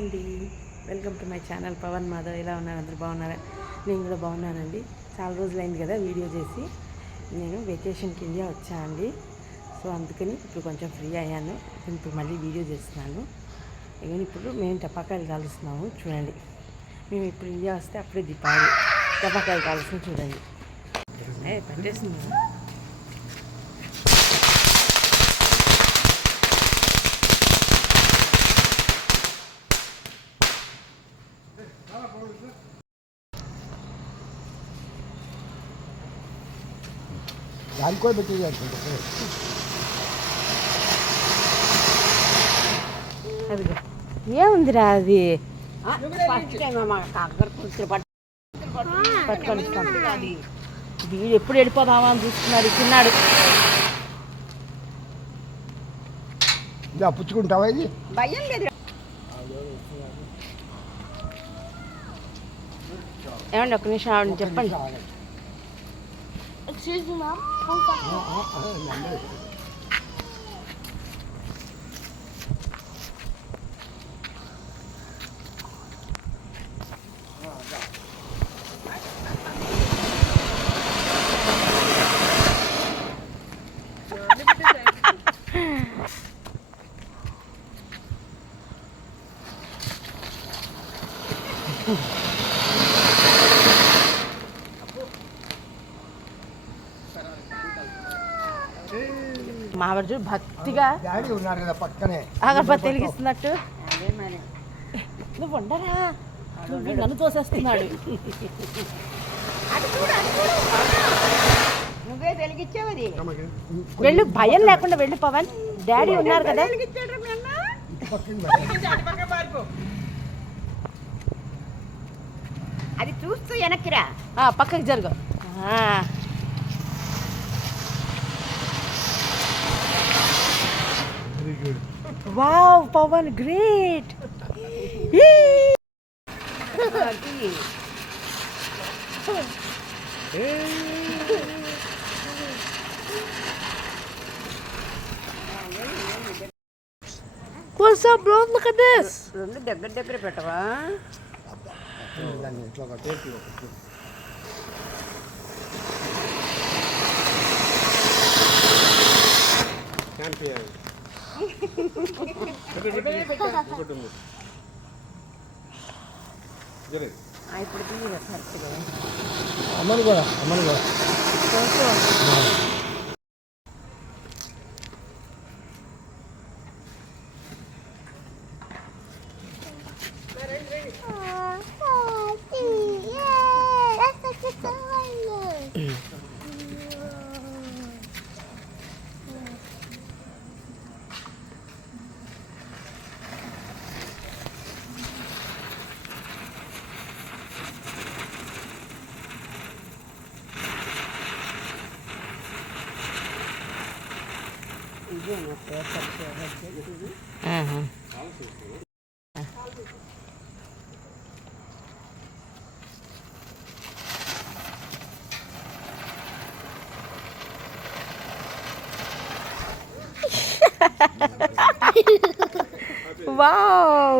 అండి, welcome to my channel Pavan Madhav. ఎలా ఉన్నారు? అందరూ బాగున్నారా? నేను కూడా బాగున్నానండి. చాలా రోజులైంది కదా వీడియో చేసి. నేను వెకేషన్కి ఇండియా వచ్చా అండి. సో అందుకని ఇప్పుడు కొంచెం ఫ్రీ అయ్యాను. ఇప్పుడు మళ్ళీ వీడియో చేస్తున్నాను. ఇవన్నీ ఇప్పుడు మేము టపాకాయలు కాలుస్తున్నాము. చూడండి, మేము ఇప్పుడు ఇండియా వస్తే అప్పుడే దీపావళి టపాకాయలు కాలుస్తున్నాం. చూడండి, పెట్టేసింది. దానికి కూడా పెట్టి అదిగో ఏముందిరా అది పట్టుకొని వీడు ఎప్పుడు వెళ్ళిపోదామా అని చూస్తున్నాడు. తిన్నాడు. పుచ్చుకుంటావా? ఇది భయం లేదు. ఏమండి ఒక్క నిమిషం ఆవిడ చెప్పండి. మావాడు భక్తిగా ఉన్నారు కదా పక్కనే అగరబత్తి వెలిగిస్తున్నట్టు. నువ్వు ఉండరా, నువ్వు నన్ను తోసేస్తున్నాడు. నువ్వే వెలిగించావు. అది వెళ్ళు, భయం లేకుండా వెళ్ళు పవన్. డాడీ ఉన్నారు కదా. అది చూస్తూ వెనక్కిరా, పక్కకి జరుగు. Wow Pavan great. What's up, bro? Look at this. రెండు దగ్గర పెట్టవా? ఇప్పుడు అమ్మను కూడా Wow.